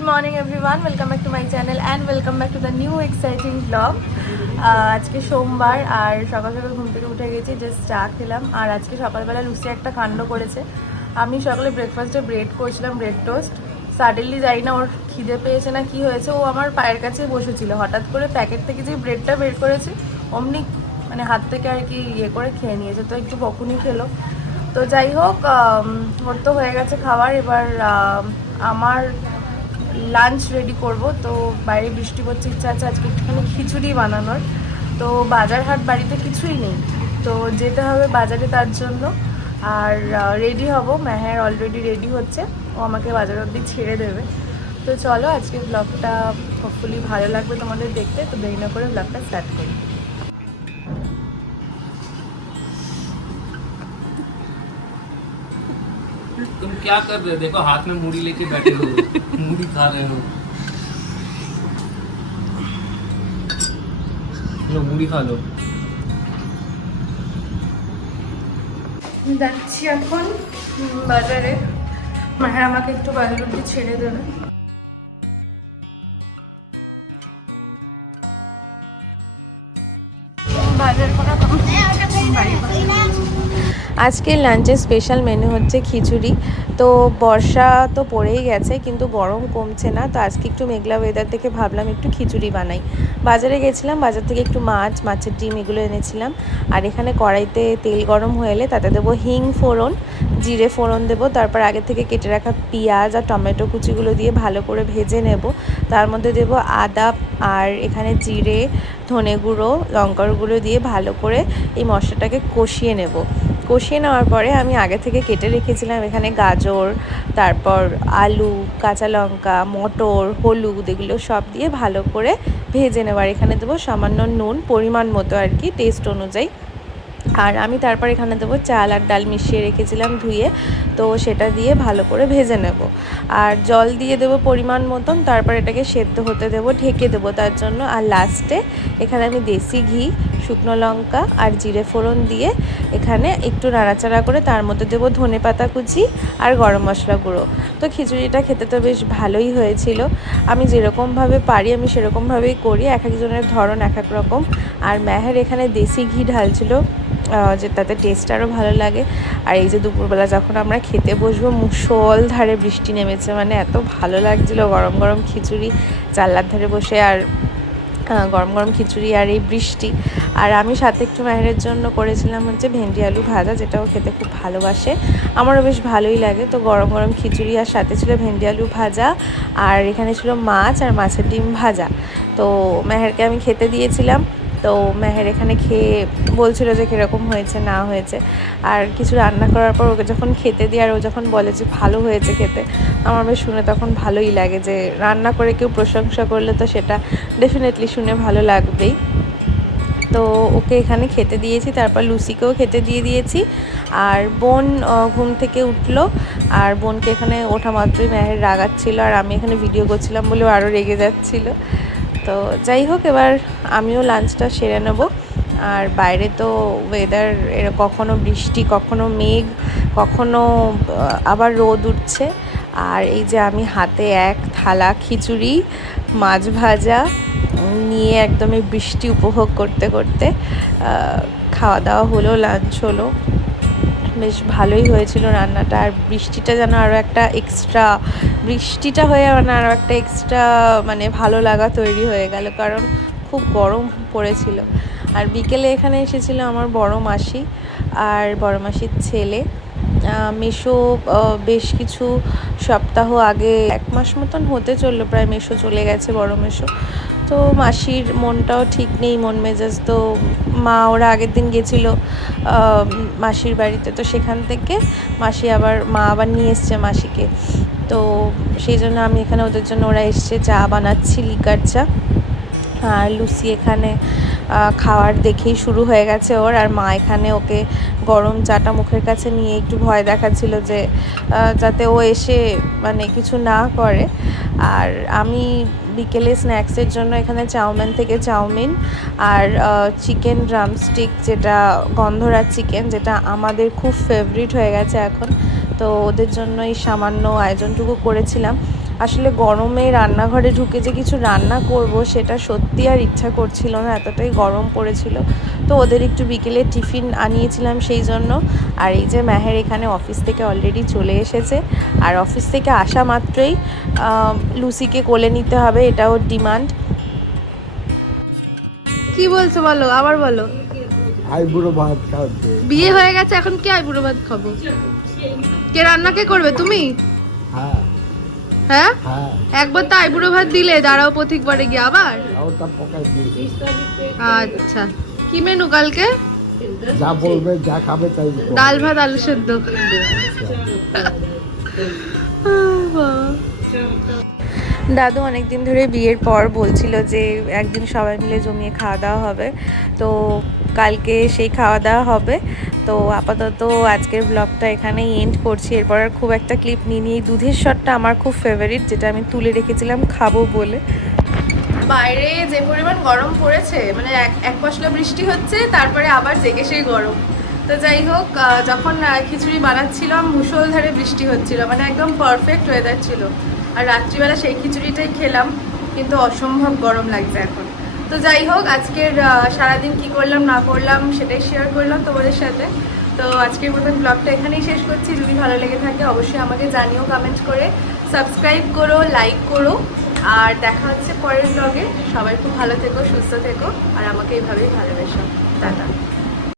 Good morning everyone, welcome back to my channel and welcome back to the new exciting vlog. আজকে সোমবার আর সকাল সকাল ঘুম থেকে উঠে গেছি, জাস্ট চা খেলাম। আর আজকে সকালবেলা লুসি একটা কাণ্ড করেছে। আমি সকালে ব্রেকফাস্টে ব্রেড করেছিলাম, ব্রেড টোস্ট। সাডেনলি যাই না ওর খিদে পেয়েছে না কি হয়েছে, ও আমার পায়ের কাছে বসেছিল, হঠাৎ করে প্যাকেট থেকে যে ব্রেডটা বের করেছে অমনি মানে হাত থেকে আর কি করে খেয়ে নিয়েছে, তো একটু বকুনি খেলো। তো যাই হোক, ওর তো হয়ে গেছে খাবার। এবার আমার লাঞ্চ রেডি করব। তো বাইরে বৃষ্টি পড়ছে, ইচ্ছা আছে আজকে একটুখানি খিচুড়ি বানানোর। তো বাজার হাট বাড়িতে কিছুই নেই, তো যেতে হবে বাজারে তার জন্য। আর রেডি হব, মেহের অলরেডি রেডি হচ্ছে, ও আমাকে বাজার অবধি ছেড়ে দেবে। তো চলো আজকে ব্লগটা হোপফুলি ভালো লাগবে তোমাদের দেখতে। তো দেরি না করে ব্লগটা স্টার্ট করি। तुम क्या कर रहे हो? देखो हाथ में मूढ़ी लेके बैठे हो, मूढ़ी खा रहे हो। लो मूढ़ी खा लो। যাচ্ছি এখন বাজারে, মায়ের আমাকে একটু বাজার অবধি ছেড়ে দেবে। বাজার করা আজকের লাঞ্চের স্পেশাল মেনু হচ্ছে খিচুড়ি। তো বর্ষা তো পড়েই গেছে কিন্তু গরম কমছে না, তো আজকে একটু মেঘলা ওয়েদার দেখে ভাবলাম একটু খিচুড়ি বানাই। বাজারে গেছিলাম, বাজার থেকে একটু মাছের ডিম এগুলো এনেছিলাম। আর এখানে কড়াইতে তেল গরম হয়ে এলে তাতে দেবো হিং ফোড়ন, জিরে ফোড়ন দেবো, তারপর আগে থেকে কেটে রাখা পেঁয়াজ আর টমেটো কুচিগুলো দিয়ে ভালো করে ভেজে নেব। তার মধ্যে দেবো আদা আর এখানে জিরে, ধনে গুঁড়ো, লঙ্কার গুঁড়ো দিয়ে ভালো করে এই মশলাটাকে কষিয়ে নেব। কষিয়ে নেওয়ার পরে আমি আগে থেকে কেটে রেখেছিলাম এখানে গাজর, তারপর আলু, কাঁচা লঙ্কা, মটর, হলুদ, এগুলো সব দিয়ে ভালো করে ভেজে নেবার। এখানে দেবো সামান্য নুন, পরিমাণ মতো আর কি, টেস্ট অনুযায়ী। আর আমি তারপর এখানে দেবো চাল আর ডাল মিশিয়ে রেখেছিলাম ধুয়ে, তো সেটা দিয়ে ভালো করে ভেজে নেব। আর জল দিয়ে দেবো পরিমাণ মতন, তারপর এটাকে সেদ্ধ হতে দেবো, ঢেকে দেবো তার জন্য। আর লাস্টে এখানে আমি দেশি ঘি, শুকনো লঙ্কা আর জিরে ফোড়ন দিয়ে এখানে একটু নাড়াচাড়া করে তার মধ্যে দেবো ধনে পাতা কুচি আর গরম মশলা গুঁড়ো। তো খিচুড়িটা খেতে তো বেশ ভালোই হয়েছিল। আমি যেরকমভাবে পারি আমি সেরকমভাবেই করি, এক একজনের ধরন এক এক রকম। আর মেহের এখানে দেশি ঘি ঢালছিল, যে তাতে টেস্ট আরও ভালো লাগে। আর এই যে দুপুরবেলা যখন আমরা খেতে বসবো, মুষলধারে বৃষ্টি নেমেছে, মানে এত ভালো লাগছিলো গরম গরম খিচুড়ি জানলার ধারে বসে, আর গরম গরম খিচুড়ি আর এই বৃষ্টি। আর আমি সাথে একটু মেহেরের জন্য করেছিলাম হচ্ছে ভেন্ডি আলু ভাজা, যেটাও খেতে খুব ভালোবাসে, আমারও বেশ ভালোই লাগে। তো গরম গরম খিচুড়ি আর সাথে ছিল ভেন্ডি আলু ভাজা, আর এখানে ছিল মাছ আর মাছের ডিম ভাজা। তো মেহেরকে আমি খেতে দিয়েছিলাম। তো মেহের এখানে খেয়ে বলছিল যে কীরকম হয়েছে না হয়েছে। আর কিছু রান্না করার পর ওকে যখন খেতে দিই আর ও যখন বলে যে ভালো হয়েছে খেতে, আমার বেশ শুনে তখন ভালোই লাগে। যে রান্না করে কেউ প্রশংসা করলে তো সেটা ডেফিনেটলি শুনে ভালো লাগবেই। তো ওকে এখানে খেতে দিয়েছি, তারপর লুসিকেও খেতে দিয়ে দিয়েছি। আর বোন ঘুম থেকে উঠলো, আর বোনকে এখানে ওঠা মাত্রই মেহের রাগাচ্ছিল, আর আমি এখানে ভিডিও করছিলাম বলেও আরও রেগে যাচ্ছিলো। তো যাই হোক, এবার আমিও লাঞ্চটা সেরে নেব। আর বাইরে তো ওয়েদার কখনো বৃষ্টি, কখনো মেঘ, কখনো আবার রোদ উঠছে। আর এই যে আমি হাতে এক থালা খিচুড়ি, মাছ ভাজা নিয়ে একদমই বৃষ্টি উপভোগ করতে করতে খাওয়া দাওয়া হলো, লাঞ্চ হলো। বেশ ভালোই হয়েছিল রান্নাটা। আর বৃষ্টিটা যেন আরও একটা এক্সট্রা, বৃষ্টিটা হয়ে আরও একটা এক্সট্রা মানে ভালো লাগা তৈরি হয়ে গেল, কারণ খুব গরম পড়েছিল। আর বিকেলে এখানে এসেছিল আমার বড় মাসি আর বড় মাসির ছেলে। মেসো বেশ কিছু সপ্তাহ আগে, 1 মাস মতন হতে চললো প্রায়, মেসো চলে গেছে, বড় মেসো। তো মাসির মনটাও ঠিক নেই, মন মেজাজ। তো মা ওরা আগের দিন গেছিলো মাসির বাড়িতে, তো সেখান থেকে মা আবার নিয়ে এসছে মাসিকে। তো সেই জন্য আমি এখানে ওদের জন্য, ওরা এসছে, চা বানাচ্ছি, লিকার চা। আর লুসি এখানে খাওয়ার দেখেই শুরু হয়ে গেছে ওর। আর মা এখানে ওকে গরম চাটা মুখের কাছে নিয়ে একটু ভয় দেখাচ্ছিল যে যাতে ও এসে মানে কিছু না করে। আর আমি বিকেলে স্ন্যাক্সের জন্য এখানে চাউমিন আর চিকেন ড্রামস্টিক, যেটা গন্ধরাজ চিকেন, যেটা আমাদের খুব ফেভারিট হয়ে গেছে এখন। তো ওদের জন্য এই সামান্য আয়োজনটুকু করেছিলাম। আসলে গরমে রান্নাঘরে ঢুকে যে কিছু রান্না করব সেটা সত্যি আর ইচ্ছা করছিল না, এতটাই গরম পড়েছিল। তো ওদের একটু বিকেলে টিফিন আনিয়েছিলাম সেই জন্য। আর এই যে মেহের এখানে অফিস থেকে অলরেডি চলে এসেছে, আর অফিস থেকে আসা মাত্রই লুসিকে কোলে নিতে হবে, এটা ওর ডিমান্ড। কি বলছো বলো, আবার বলো। আইবুড়ো ভাত খাচ্ছে। বিয়ে হয়ে গেছে, এখন কি আইবুড়ো ভাত খাবো? কে রান্না কে করবে, তুমি? হ্যাঁ হ্যাঁ, হ্যাঁ, একবার তো আইবুড়ো ভাত দিলে, দাঁড়াও পথিক বাড়ি গিয়ে আবার। ওটা পকাই দিয়েছি। আচ্ছা, কি মেনু কালকে? যা বলবে, যা খাবে তাই বলবে। ডাল ভাত আলু সেদ্ধ। দাদু অনেকদিন ধরে বিয়ের পর বলছিল যে একদিন সবাই মিলে জমিয়ে খাওয়া দাওয়া হবে, তো কালকে সেই খাওয়া দাওয়া হবে। তো আপাতত আজকের ব্লগটা এখানেই এন্ড করছি। এরপর আর খুব একটা ক্লিপ নিয়ে নিই। দুধের শটটা আমার খুব ফেভারিট, যেটা আমি তুলে রেখেছিলাম খাবো বলে। বাইরে যে পরিমাণ গরম পড়েছে, মানে এক পশলা বৃষ্টি হচ্ছে, তারপরে আবার জেগে সেই গরম। তো যাই হোক, যখন খিচুড়ি বানাচ্ছিলাম মুষলধারে বৃষ্টি হচ্ছিল, মানে একদম পারফেক্ট ওয়েদার ছিল। আর রাত্রিবেলা সেই খিচুড়িটাই খেলাম, কিন্তু অসম্ভব গরম লাগছে এখন। তো যাই হোক, আজকের সারাদিন কি করলাম না করলাম সেটাই শেয়ার করলাম তোমাদের সাথে। তো আজকের মতন ব্লগটা এখানেই শেষ করছি। যদি ভালো লেগে থাকে অবশ্যই আমাকে জানিও কমেন্ট করে, সাবস্ক্রাইব করো, লাইক করো। আর দেখা হচ্ছে পরের ব্লগে। সবাই খুব ভালো থেকো, সুস্থ থেকো, আর আমাকে এইভাবেই ভালোবেসো। টাটা।